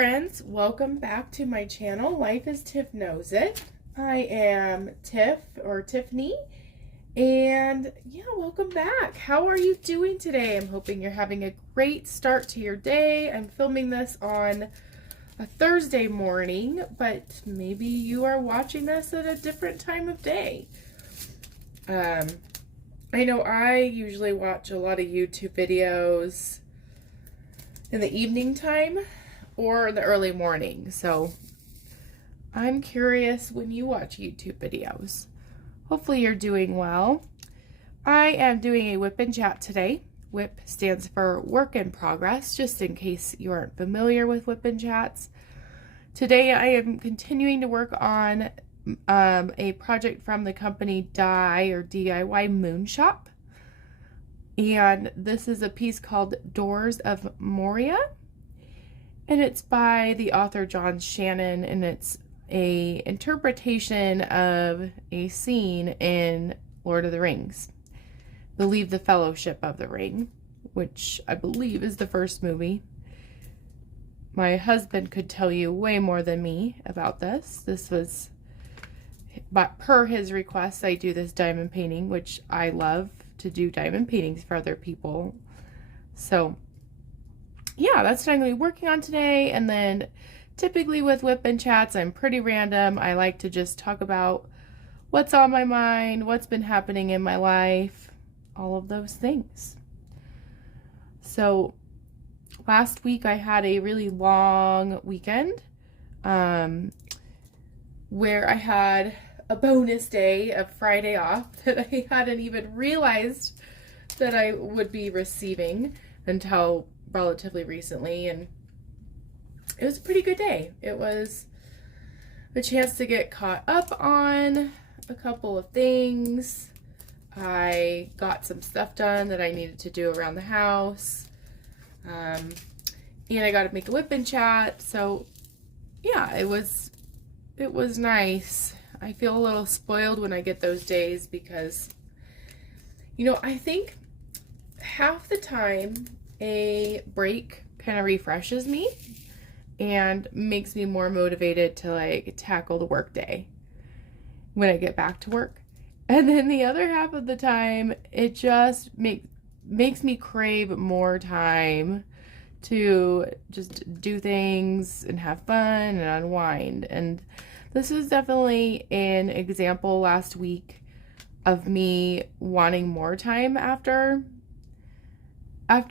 friends, welcome back to my channel. Life as Tiff Knows It. I am Tiff or Tiffany, and yeah, welcome back. How are you doing today? I'm hoping you're having a great start to your day. I'm filming this on a Thursday morning, but maybe you are watching this at a different time of day. I know I usually watch a lot of YouTube videos in the evening time or the early morning, so I'm curious when you watch YouTube videos. Hopefully you're doing well. I am doing a whip and chat today. WIP stands for work in progress, just in case you aren't familiar with whip and chats. Today I am continuing to work on a project from the company DIY Moon Shop. And this is a piece called Doors of Moria. And it's by the author John Shannon, and it's a interpretation of a scene in Lord of the Rings. I believe the Fellowship of the Ring, which I believe is the first movie. My husband could tell you way more than me about this. This was, but per his request, I do this diamond painting, which I love to do diamond paintings for other people. So yeah, that's what I'm going to be working on today. And then typically with whip and chats, I'm pretty random. I like to just talk about what's on my mind, what's been happening in my life, all of those things. So last week I had a really long weekend where I had a bonus day of Friday off that I hadn't even realized that I would be receiving until relatively recently, and it was a pretty good day. It was a chance to get caught up on a couple of things. I got some stuff done that I needed to do around the house, and I got to make a whip and chat. So yeah, it was nice. I feel a little spoiled when I get those days because, you know, I think half the time a break kind of refreshes me and makes me more motivated to like tackle the work day when I get back to work. And then the other half of the time, it just makes me crave more time to just do things and have fun and unwind. And this is definitely an example last week of me wanting more time after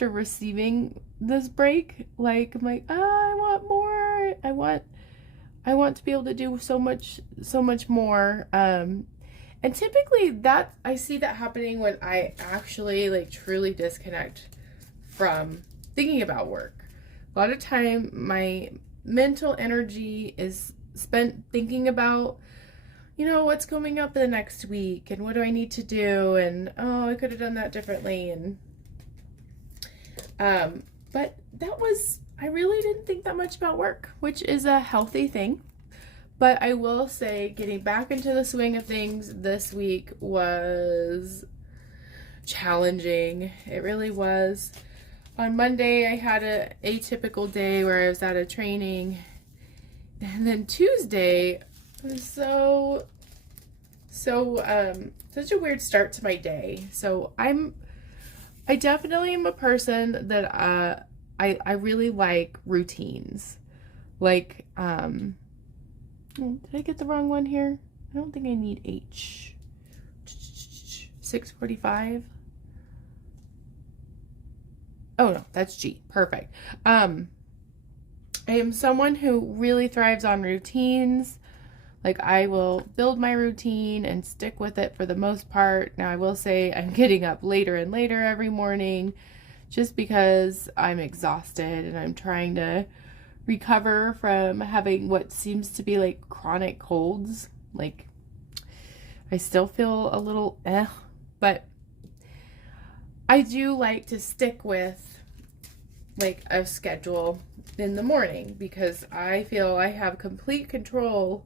receiving this break. Like, I'm like, oh, I want more. I want to be able to do so much more. And typically that I see that happening when I actually like truly disconnect from thinking about work. A lot of time my mental energy is spent thinking about, you know, what's coming up in the next week and what do I need to do, and oh, I could have done that differently. And but I really didn't think that much about work, which is a healthy thing. But I will say getting back into the swing of things this week was challenging. It really was. On Monday, I had an atypical day where I was at a training. And then Tuesday was such a weird start to my day. So I definitely am a person that I really like routines. Like, did I get the wrong one here? I don't think I need H. 6:45. Oh no, that's G. Perfect. I am someone who really thrives on routines. Like, I will build my routine and stick with it for the most part. Now, I will say I'm getting up later and later every morning just because I'm exhausted and I'm trying to recover from having what seems to be like chronic colds. Like, I still feel a little but I do like to stick with like a schedule in the morning because I feel I have complete control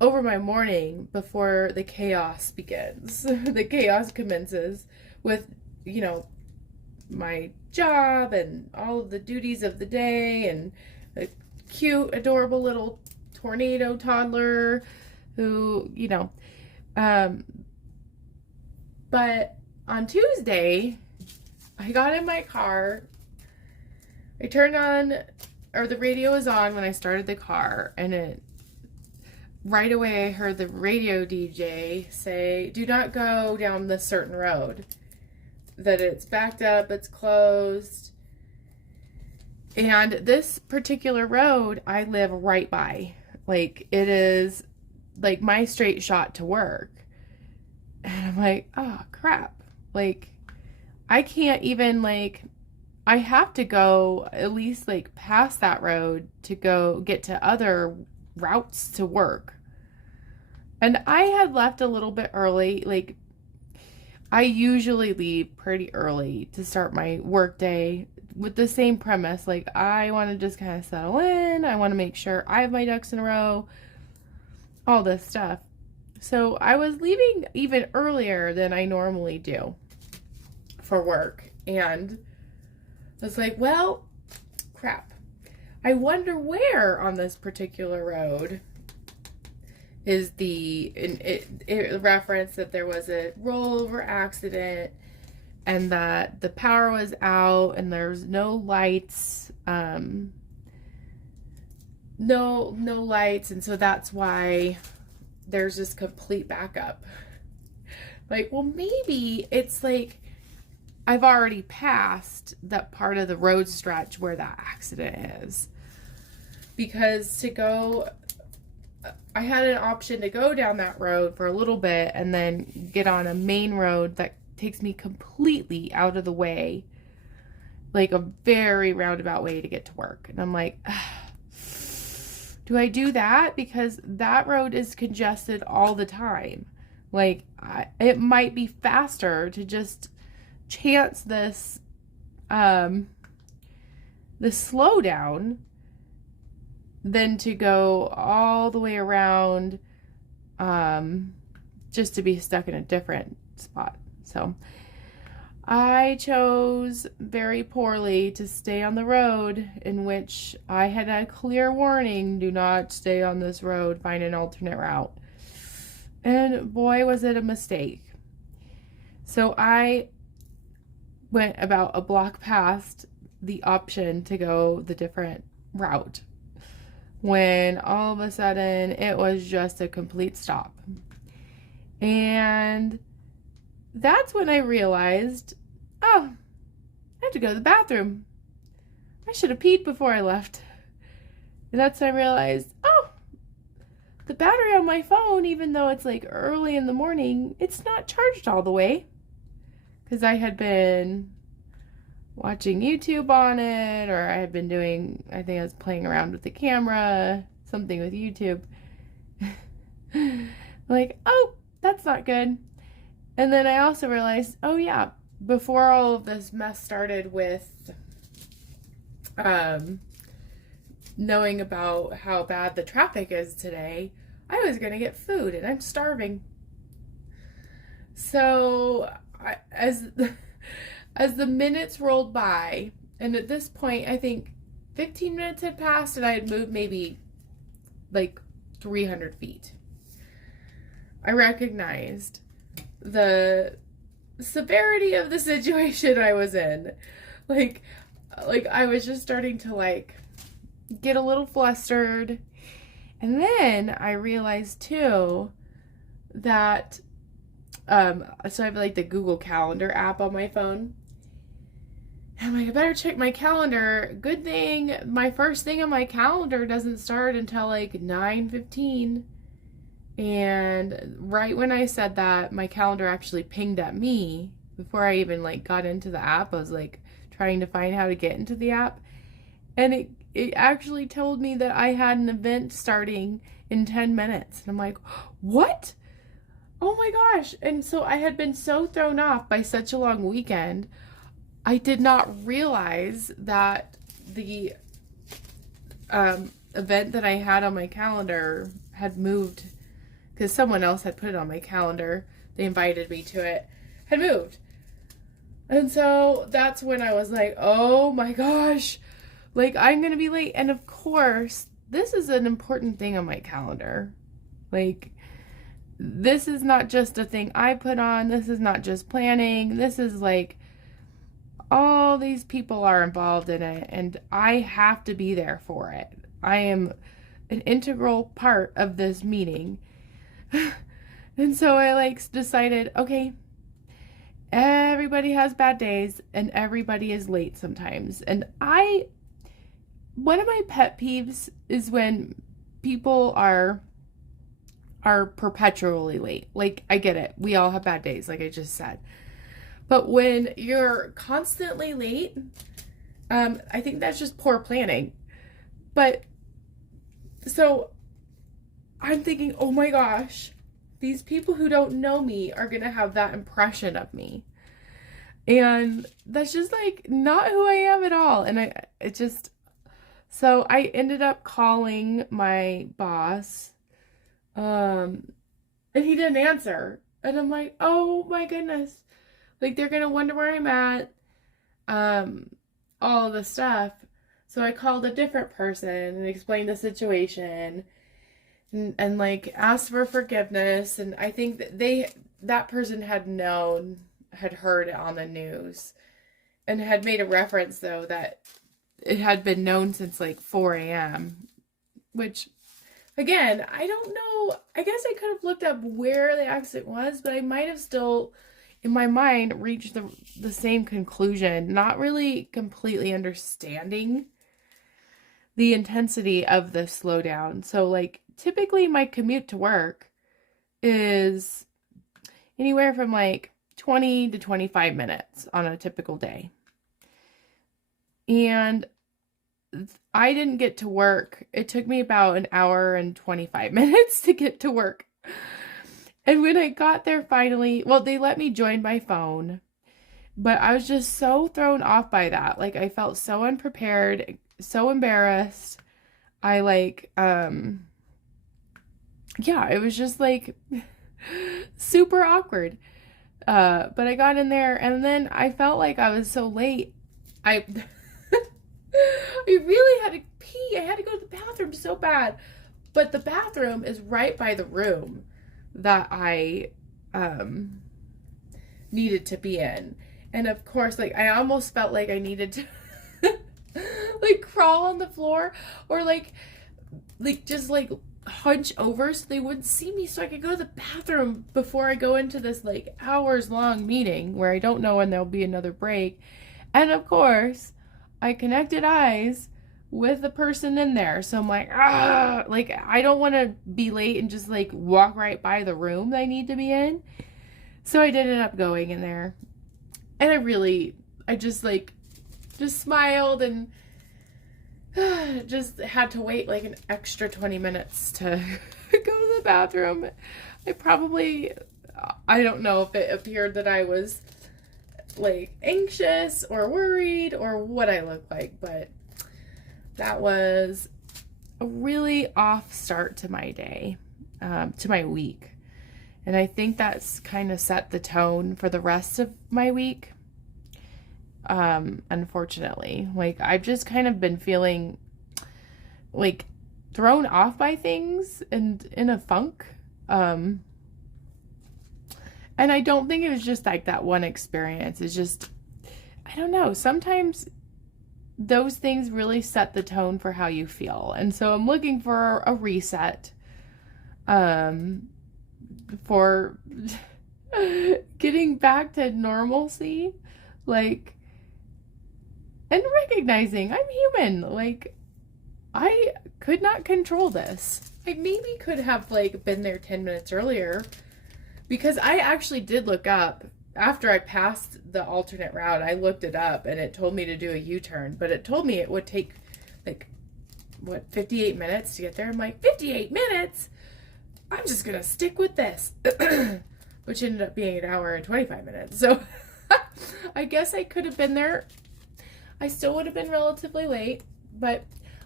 over my morning before the chaos begins. The chaos commences with, you know, my job and all of the duties of the day and cute, adorable little tornado toddler who, you know, but on Tuesday, I got in my car, I turned on, or the radio was on when I started the car, and right away I heard the radio DJ say, do not go down this certain road, that it's backed up, it's closed. And this particular road I live right by. Like, it is like my straight shot to work. And I'm like, oh crap. Like, I can't even, like, I have to go at least like past that road to go get to other routes to work. And I had left a little bit early. Like, I usually leave pretty early to start my work day with the same premise. Like, I want to just kind of settle in. I want to make sure I have my ducks in a row, all this stuff. So I was leaving even earlier than I normally do for work. And I was like, well, crap. I wonder where on this particular road is it referenced that there was a rollover accident and that the power was out and there's no lights, no lights. And so that's why there's this complete backup. Like, well, maybe it's like I've already passed that part of the road stretch where that accident is, because I had an option to go down that road for a little bit and then get on a main road that takes me completely out of the way, like a very roundabout way to get to work. And I'm like, do I do that? Because that road is congested all the time. Like, it might be faster to just chance this slowdown than to go all the way around just to be stuck in a different spot. So I chose very poorly to stay on the road in which I had a clear warning, do not stay on this road, find an alternate route. And boy, was it a mistake. So I went about a block past the option to go the different route, when all of a sudden it was just a complete stop. And that's when I realized, oh, I have to go to the bathroom. I should have peed before I left. And that's when I realized, oh, the battery on my phone, even though it's like early in the morning, it's not charged all the way. Because I had been watching YouTube on it, or I had been doing, I think I was playing around with the camera, something with YouTube. Like, oh, that's not good. And then I also realized, oh yeah, before all of this mess started with knowing about how bad the traffic is today, I was going to get food and I'm starving. So as the minutes rolled by, and at this point, I think 15 minutes had passed and I had moved maybe like 300 feet. I recognized the severity of the situation I was in. Like I was just starting to like get a little flustered. And then I realized too that so I have like the Google Calendar app on my phone. And I'm like, I better check my calendar. Good thing my first thing on my calendar doesn't start until like 9:15. And right when I said that, my calendar actually pinged at me before I even like got into the app. I was like trying to find how to get into the app. And it actually told me that I had an event starting in 10 minutes. And I'm like, what? Oh my gosh. And so I had been so thrown off by such a long weekend. I did not realize that the event that I had on my calendar had moved, because someone else had put it on my calendar. They invited me to it. Had moved. And so that's when I was like, oh my gosh, Like, I'm going to be late. And of course, this is an important thing on my calendar. Like, this is not just a thing I put on. This is not just planning. This is like all these people are involved in it, and I have to be there for it. I am an integral part of this meeting. And so I like decided, okay, everybody has bad days and everybody is late sometimes. And one of my pet peeves is when people are perpetually late. Like, I get it. We all have bad days, like I just said. But when you're constantly late, I think that's just poor planning. But so I'm thinking, oh my gosh, these people who don't know me are going to have that impression of me. And that's just like not who I am at all. And so I ended up calling my boss, and he didn't answer. And I'm like, oh my goodness. Like, they're going to wonder where I'm at, all the stuff. So I called a different person and explained the situation and like asked for forgiveness. And I think that person had heard it on the news and had made a reference, though, that it had been known since like 4 a.m., which, again, I don't know. I guess I could have looked up where the accident was, but I might have still, in my mind, reached the same conclusion, not really completely understanding the intensity of the slowdown. So, like, typically my commute to work is anywhere from like 20 to 25 minutes on a typical day. And I didn't get to work. It took me about an hour and 25 minutes to get to work. And when I got there finally, well, they let me join by phone, but I was just so thrown off by that. Like, I felt so unprepared, so embarrassed. I it was just like super awkward. But I got in there and then I felt like I was so late. I really had to pee. I had to go to the bathroom so bad. But the bathroom is right by the room that I needed to be in. And of course, like, I almost felt like I needed to like crawl on the floor or like just like hunch over so they wouldn't see me so I could go to the bathroom before I go into this like hours long meeting where I don't know when there'll be another break. And of course, I connected eyes with the person in there. So I'm like, like, I don't want to be late and just like walk right by the room that I need to be in. So I did end up going in there. And I just smiled and just had to wait like an extra 20 minutes to go to the bathroom. I don't know if it appeared that I was like anxious or worried or what I looked like, but that was a really off start to my day, to my week. And I think that's kind of set the tone for the rest of my week. Unfortunately, like, I've just kind of been feeling like thrown off by things and in a funk. And I don't think it was just like that one experience. It's just, I don't know. Sometimes those things really set the tone for how you feel. And so I'm looking for a reset, for getting back to normalcy, like, and recognizing I'm human. Like, I could not control this. I maybe could have like been there 10 minutes earlier, because I actually did look up after I passed the alternate route. I looked it up and it told me to do a U-turn, but it told me it would take like 58 minutes to get there. I'm like, 58 minutes? I'm just gonna stick with this. Which ended up being an hour and 25 minutes. So I guess I could have been there. I still would have been relatively late, but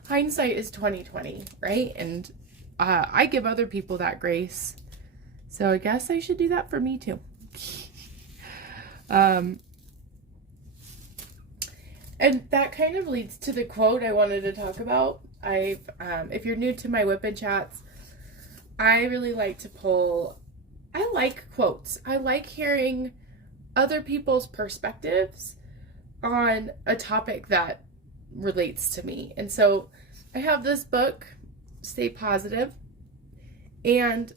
hindsight is 20/20, right? And I give other people that grace. So I guess I should do that for me too. And that kind of leads to the quote I wanted to talk about. If you're new to my Whip and Chats, I really like to pull. I like quotes. I like hearing other people's perspectives on a topic that relates to me. And so I have this book, Stay Positive, and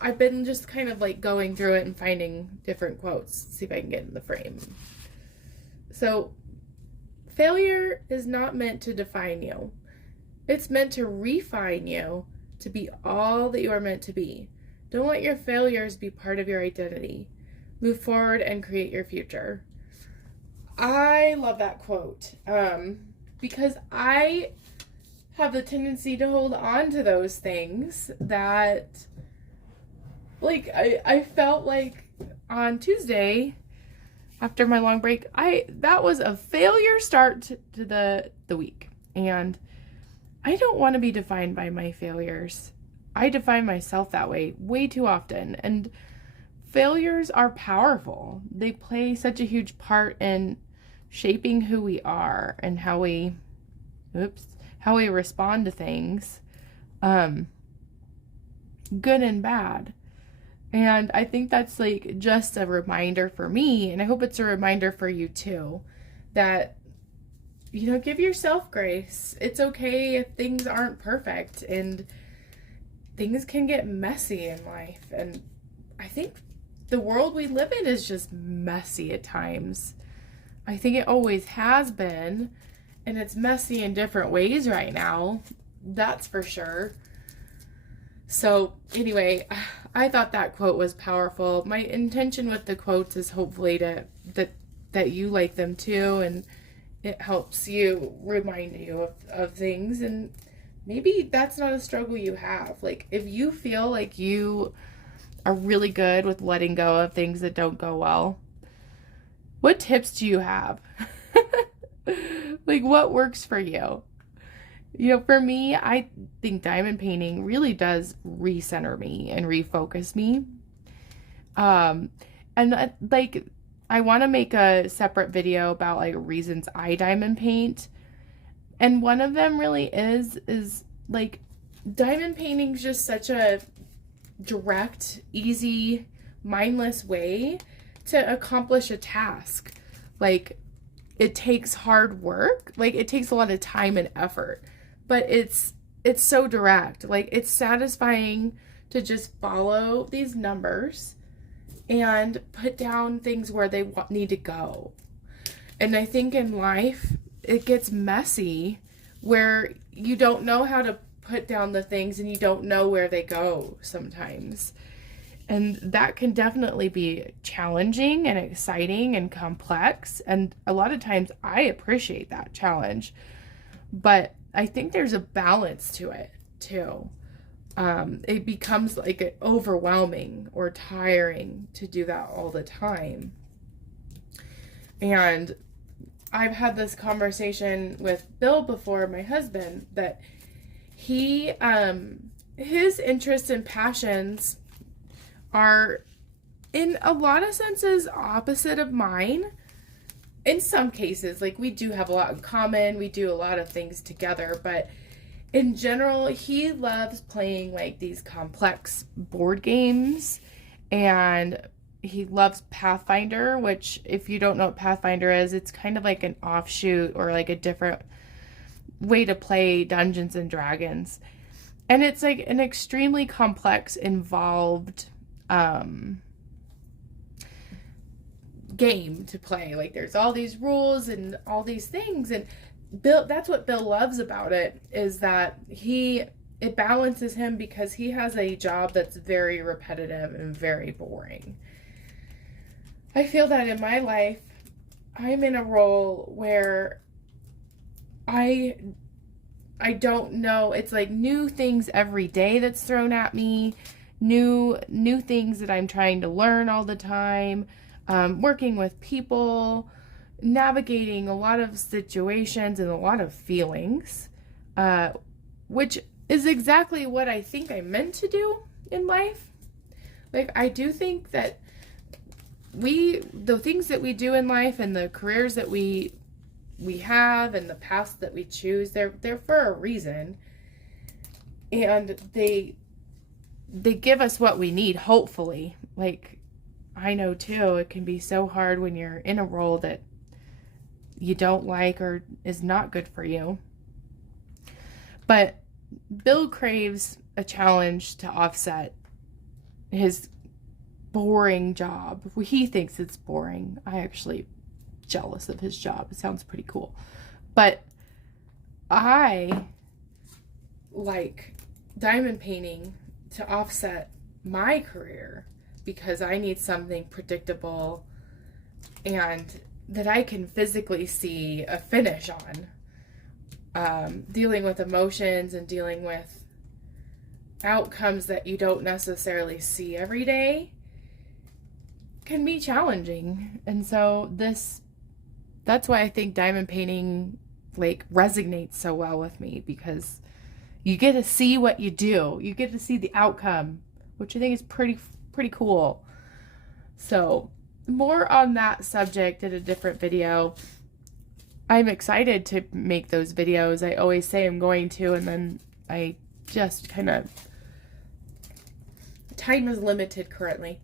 I've been just kind of like going through it and finding different quotes, see if I can get in the frame. So, failure is not meant to define you. It's meant to refine you to be all that you are meant to be. Don't let your failures be part of your identity. Move forward and create your future. I love that quote because I have the tendency to hold on to those things that, like, I felt like on Tuesday after my long break, that was a failure start to the week. And I don't want to be defined by my failures. I define myself that way too often. And failures are powerful. They play such a huge part in shaping who we are and how we respond to things, good and bad. And I think that's like just a reminder for me, and I hope it's a reminder for you too, that, you know, give yourself grace. It's okay if things aren't perfect, and things can get messy in life. And I think the world we live in is just messy at times. I think it always has been, and it's messy in different ways right now. That's for sure. So anyway, I thought that quote was powerful. My intention with the quotes is hopefully that you like them too, and it helps you, remind you of things. And maybe that's not a struggle you have. Like, if you feel like you are really good with letting go of things that don't go well, what tips do you have? Like, what works for you? You know, for me, I think diamond painting really does recenter me and refocus me. And like, I want to make a separate video about like reasons I diamond paint. And one of them really is like, diamond painting is just such a direct, easy, mindless way to accomplish a task. Like, it takes hard work. Like, it takes a lot of time and effort, but it's so direct. Like, it's satisfying to just follow these numbers and put down things where they need to go. And I think in life, it gets messy where you don't know how to put down the things and you don't know where they go sometimes. And that can definitely be challenging and exciting and complex. And a lot of times I appreciate that challenge. But I think there's a balance to it too. It becomes like overwhelming or tiring to do that all the time. And I've had this conversation with Bill before, my husband, that he, his interests and passions are in a lot of senses opposite of mine. In some cases, like, we do have a lot in common. We do a lot of things together, but in general, he loves playing like these complex board games, and he loves Pathfinder, which, if you don't know what Pathfinder is, it's kind of like an offshoot or like a different way to play Dungeons and Dragons. And it's like an extremely complex, involved game to play. Like, there's all these rules and all these things, and Bill, that's what Bill loves about it, is that it balances him, because he has a job that's very repetitive and very boring. I feel that in my life, I'm in a role where I don't know, it's like new things every day that's thrown at me, new things that I'm trying to learn all the time, working with people, navigating a lot of situations and a lot of feelings, which is exactly what I think I meant to do in life. Like, I do think that the things that we do in life and the careers that we we have and the paths that we choose, they're for a reason. And they give us what we need, hopefully. Like, I know too, it can be so hard when you're in a role that you don't like or is not good for you. But Bill craves a challenge to offset his boring job. He thinks it's boring. I actually jealous of his job. It sounds pretty cool. But I like diamond painting to offset my career because I need something predictable and that I can physically see a finish on. Dealing with emotions and dealing with outcomes that you don't necessarily see every day can be challenging. And so that's why I think diamond painting like resonates so well with me, because you get to see what you do. You get to see the outcome, which I think is pretty cool. So more on that subject in a different video. I'm excited to make those videos. I always say I'm going to, and then I just kind of, time is limited currently.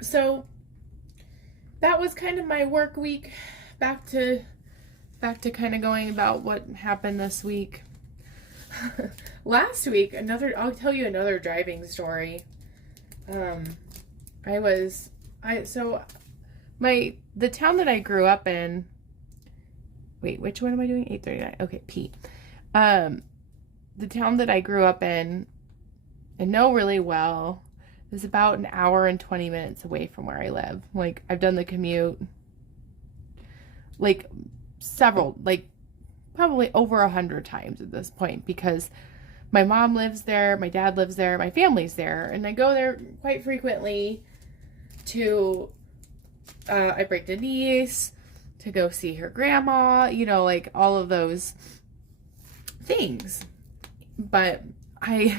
So that was kind of my work week. Back to kind of going about what happened this week. Last week, I'll tell you another driving story. The town that I grew up in, wait, which one am I doing? 839. Okay, P. The town that I grew up in and know really well is about an hour and 20 minutes away from where I live. Like, I've done the commute like probably over 100 times at this point, because my mom lives there, my dad lives there, my family's there, and I go there quite frequently to I break a niece, to go see her grandma, like all of those things. But I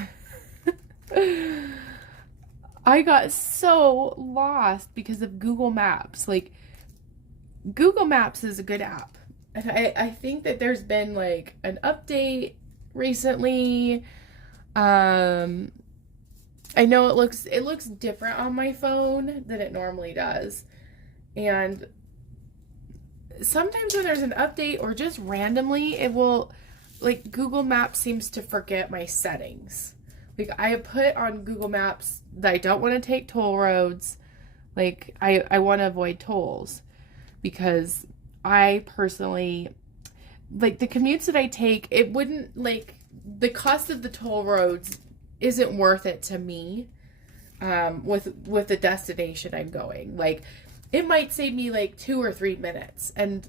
got so lost because of Google Maps. Like, Google Maps is a good app. And I think that there's been like an update recently. I know it looks different on my phone than it normally does. And sometimes when there's an update or just randomly, it will, like, Google Maps seems to forget my settings. Like, I have put on Google Maps that I don't want to take toll roads. Like, I want to avoid tolls because I personally, like, the commutes that I take, it wouldn't, like, the cost of the toll roads isn't worth it to me with the destination I'm going. Like, it might save me like 2 or 3 minutes, and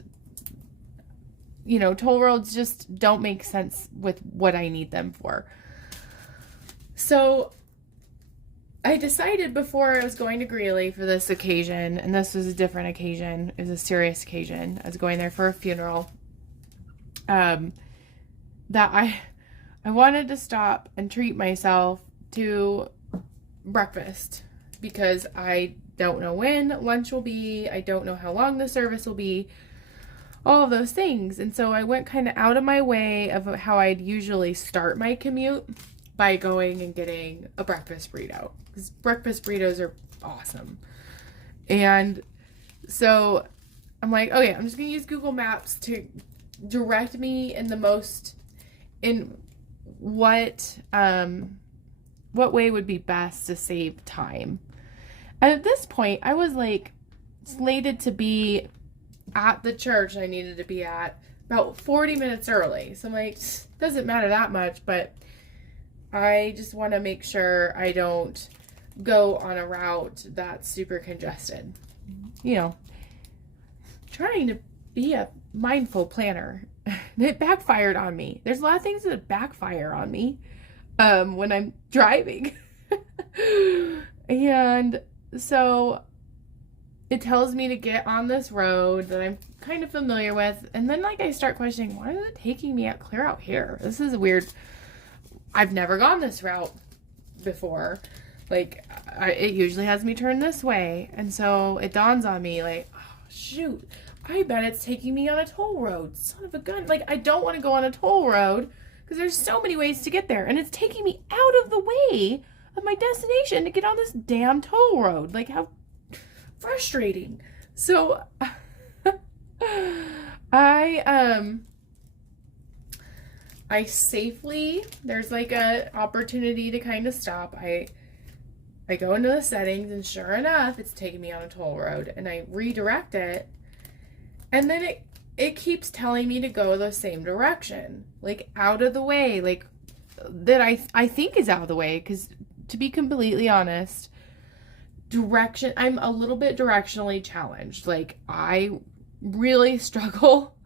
toll roads just don't make sense with what I need them for. So I decided before I was going to Greeley for this occasion, and this was a different occasion, it was a serious occasion, I was going there for a funeral, that I wanted to stop and treat myself to breakfast, because I don't know when lunch will be, I don't know how long the service will be, all of those things. And so I went kind of out of my way of how I'd usually start my commute by going and getting a breakfast burrito, because breakfast burritos are awesome. And so I'm like, okay, I'm just gonna use Google Maps to direct me in what way would be best to save time. And at this point, I was like slated to be at the church I needed to be at about 40 minutes early. So I'm like, doesn't matter that much, but I just want to make sure I don't go on a route that's super congested. Trying to be a mindful planner. It backfired on me. There's a lot of things that backfire on me when I'm driving. And so it tells me to get on this road that I'm kind of familiar with. And then I start questioning, why is it taking me clear out here? This is weird. I've never gone this route before. It usually has me turn this way. And so it dawns on me, like, oh, shoot, I bet it's taking me on a toll road. Son of a gun. Like, I don't want to go on a toll road because there's so many ways to get there. And it's taking me out of the way of my destination to get on this damn toll road. Like, how frustrating. So, I safely, there's like a opportunity to kind of stop. I go into the settings, and sure enough, it's taking me on a toll road, and I redirect it, and then it keeps telling me to go the same direction, like out of the way, like that I think is out of the way, because to be completely honest, I'm a little bit directionally challenged. Like, I really struggle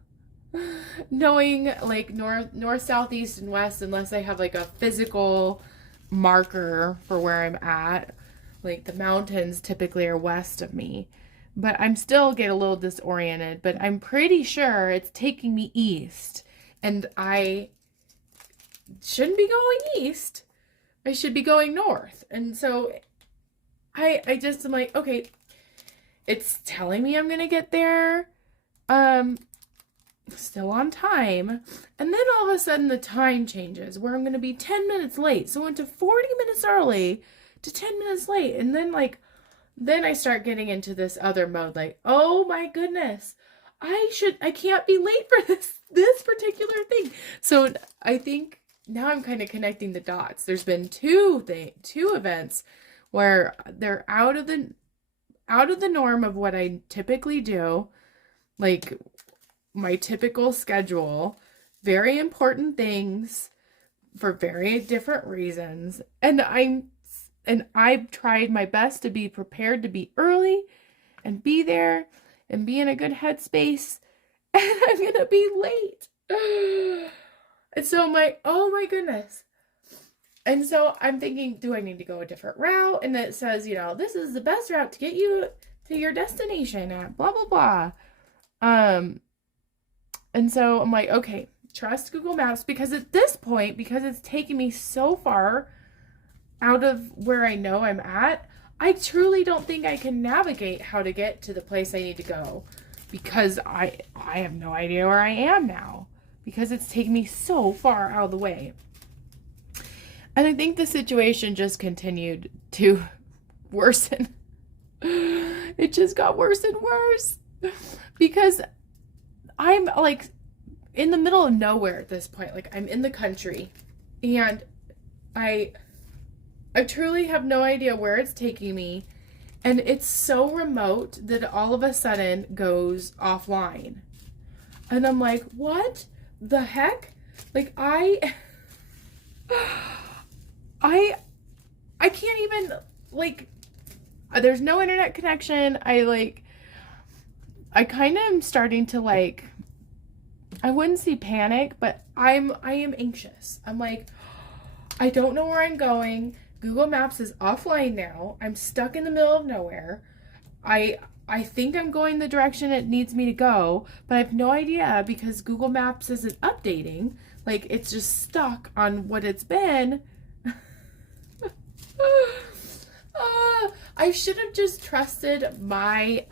knowing like north, south, east, and west unless I have like a physical marker for where I'm at. Like, the mountains typically are west of me, but I'm still get a little disoriented, but I'm pretty sure it's taking me east, and I shouldn't be going east. I should be going north. And so I just am like, okay, it's telling me I'm gonna get there still on time, and then all of a sudden the time changes where I'm going to be 10 minutes late. So I went to 40 minutes early to 10 minutes late, and then I start getting into this other mode, like, oh my goodness, I can't be late for this particular thing. So I think now I'm kind of connecting the dots. There's been two events where they're out of the norm of what I typically do, like my typical schedule, very important things for very different reasons. And I've tried my best to be prepared to be early and be there and be in a good headspace, and I'm gonna be late. And so I'm like, oh my goodness. And so I'm thinking, do I need to go a different route? And it says, this is the best route to get you to your destination at blah, blah, blah. And so I'm like, okay, trust Google Maps, because at this point, because it's taking me so far out of where I know I'm at, I truly don't think I can navigate how to get to the place I need to go, because I have no idea where I am now, because it's taking me so far out of the way. And I think the situation just continued to worsen. It just got worse and worse, because I'm like in the middle of nowhere at this point. Like, I'm in the country, and I truly have no idea where it's taking me, and it's so remote that it all of a sudden goes offline. And I'm like, what the heck? Like, I can't even, like, there's no internet connection. I kind of am starting to, like, I wouldn't say panic, but I am anxious. I'm like, I don't know where I'm going. Google Maps is offline now. I'm stuck in the middle of nowhere. I think I'm going the direction it needs me to go, but I have no idea because Google Maps isn't updating. Like, it's just stuck on what it's been. I should have just trusted my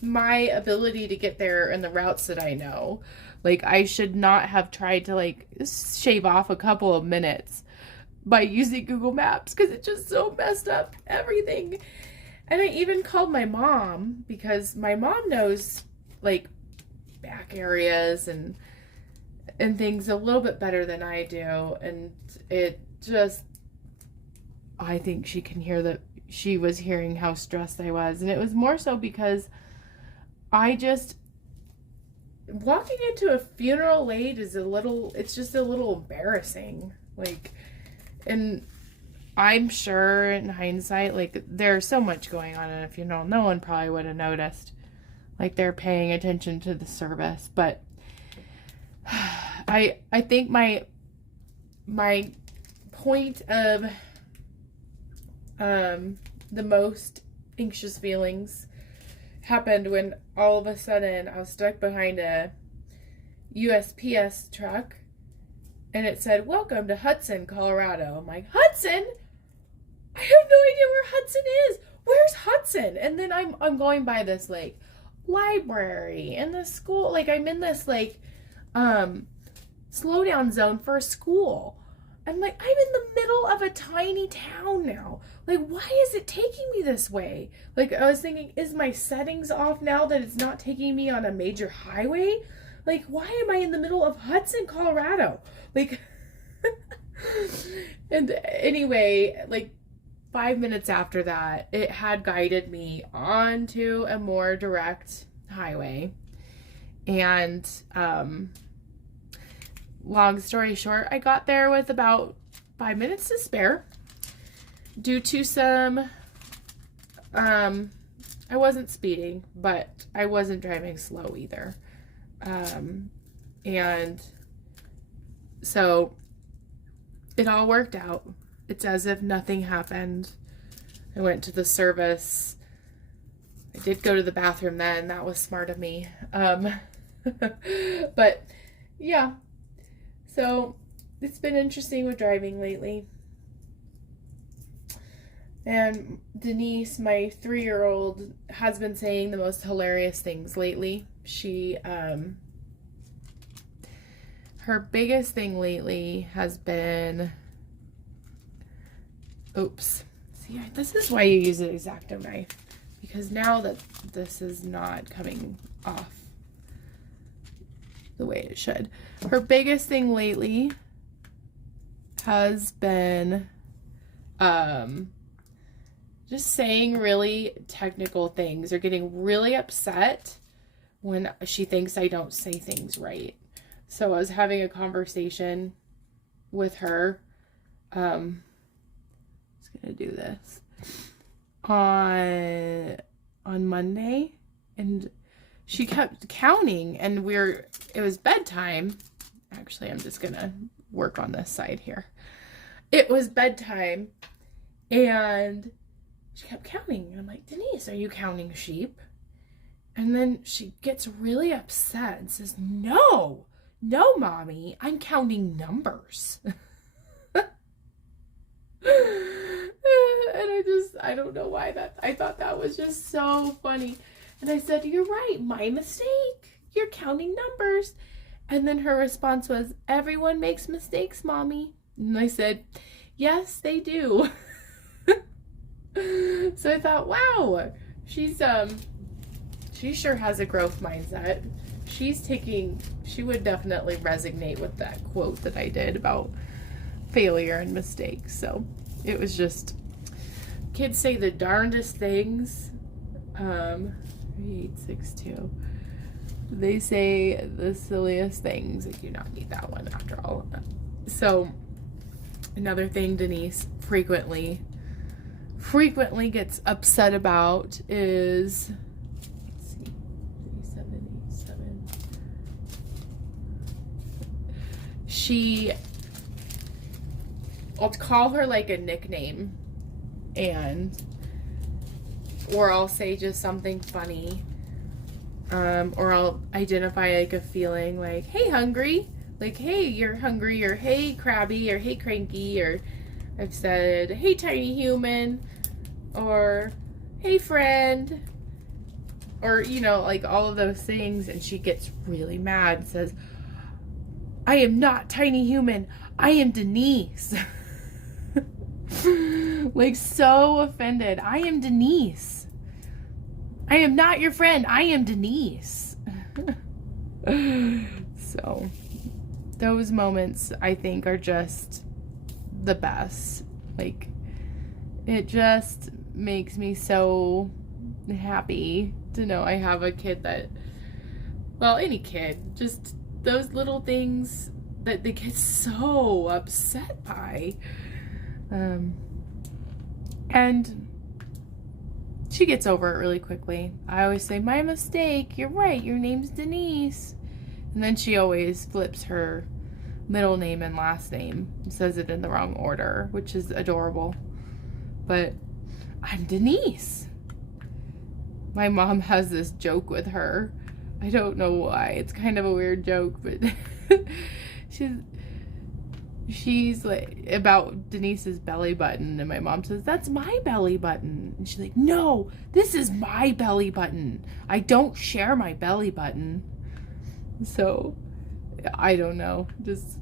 my ability to get there and the routes that I know. Like, I should not have tried to, like, shave off a couple of minutes by using Google Maps, because it just so messed up everything. And I even called my mom, because my mom knows, like, back areas and things a little bit better than I do. And it just, I think she can hear that she was hearing how stressed I was. And it was more so because walking into a funeral late is it's just a little embarrassing. Like, and I'm sure in hindsight, like, there's so much going on in a funeral, no one probably would have noticed. Like, they're paying attention to the service. But I think my point of the most anxious feelings happened when all of a sudden I was stuck behind a USPS truck, and it said, "Welcome to Hudson, Colorado." I'm like, Hudson? I have no idea where Hudson is. where's Hudson? And then I'm going by this like library and the school, like I'm in this like slow down zone for a school. I'm like, I'm in the middle of a tiny town now. Like, why is it taking me this way? Like, I was thinking, is my settings off now that it's not taking me on a major highway? Like, why am I in the middle of Hudson, Colorado? Like, and anyway, like 5 minutes after that, it had guided me onto a more direct highway. And, long story short, I got there with about 5 minutes to spare due to some, I wasn't speeding, but I wasn't driving slow either. And so it all worked out. It's as if nothing happened. I went to the service. I did go to the bathroom then. That was smart of me. But yeah. So it's been interesting with driving lately. And Denise, my 3-year-old, has been saying the most hilarious things lately. She, her biggest thing lately has been, oops. See, this is why you use an X-Acto knife. Because now that this is not coming off the way it should. Her biggest thing lately has been just saying really technical things or getting really upset when she thinks I don't say things right. So I was having a conversation with her. I was gonna do this on Monday, and she kept counting, and it was bedtime. Actually, I'm just gonna work on this side here. It was bedtime, and she kept counting. I'm like, Denise, are you counting sheep? And then she gets really upset and says, no, mommy, I'm counting numbers. And I don't know why I thought that was just so funny. And I said, you're right, my mistake. You're counting numbers. And then her response was, everyone makes mistakes, mommy. And I said, yes, they do. So I thought, wow, she sure has a growth mindset. She would definitely resonate with that quote that I did about failure and mistakes. So it was just, kids say the darndest things. 3862. They say the silliest things. I do not need that one after all. So another thing Denise frequently gets upset about is, let's see, 3787. I'll call her like a nickname, or I'll say just something funny, or I'll identify like a feeling like, hey, hungry, like, hey, you're hungry, or hey, crabby, or hey, cranky, or I've said, hey, tiny human, or hey, friend, or, like all of those things, and she gets really mad and says, I am not tiny human, I am Denise. Like, so offended. I am Denise. I am not your friend. I am Denise. So, those moments, I think, are just the best. Like, it just makes me so happy to know I have a kid that, well, any kid, just those little things that they get so upset by. And she gets over it really quickly. I always say, my mistake, you're right, your name's Denise. And then she always flips her middle name and last name and says it in the wrong order, which is adorable. But I'm Denise. My mom has this joke with her. I don't know why. It's kind of a weird joke, but she's like, about Denise's belly button, and my mom says, that's my belly button. And she's like, no, this is my belly button. I don't share my belly button. So, I don't know. Just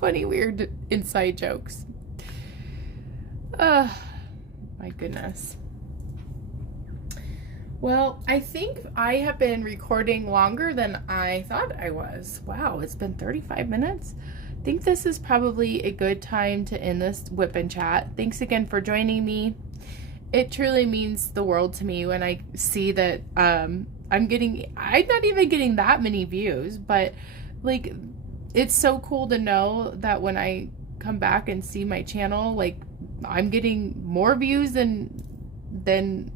funny, weird inside jokes. My goodness. Well, I think I have been recording longer than I thought I was. Wow, it's been 35 minutes. I think this is probably a good time to end this whip and chat. Thanks again for joining me. It truly means the world to me when I see that I'm not even getting that many views, but like, it's so cool to know that when I come back and see my channel, like, I'm getting more views than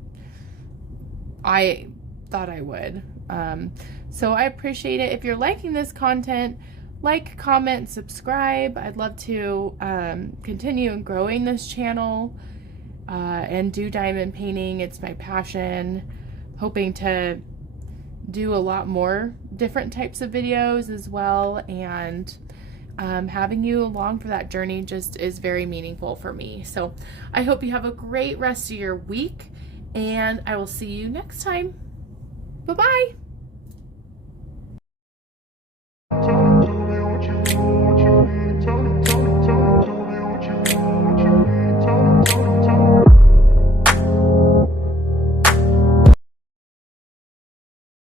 I thought I would. So I appreciate it. If you're liking this content, like, comment, subscribe. I'd love to continue growing this channel and do diamond painting. It's my passion. Hoping to do a lot more different types of videos as well, and having you along for that journey just is very meaningful for me. So I hope you have a great rest of your week, and I will see you next time. Bye-bye.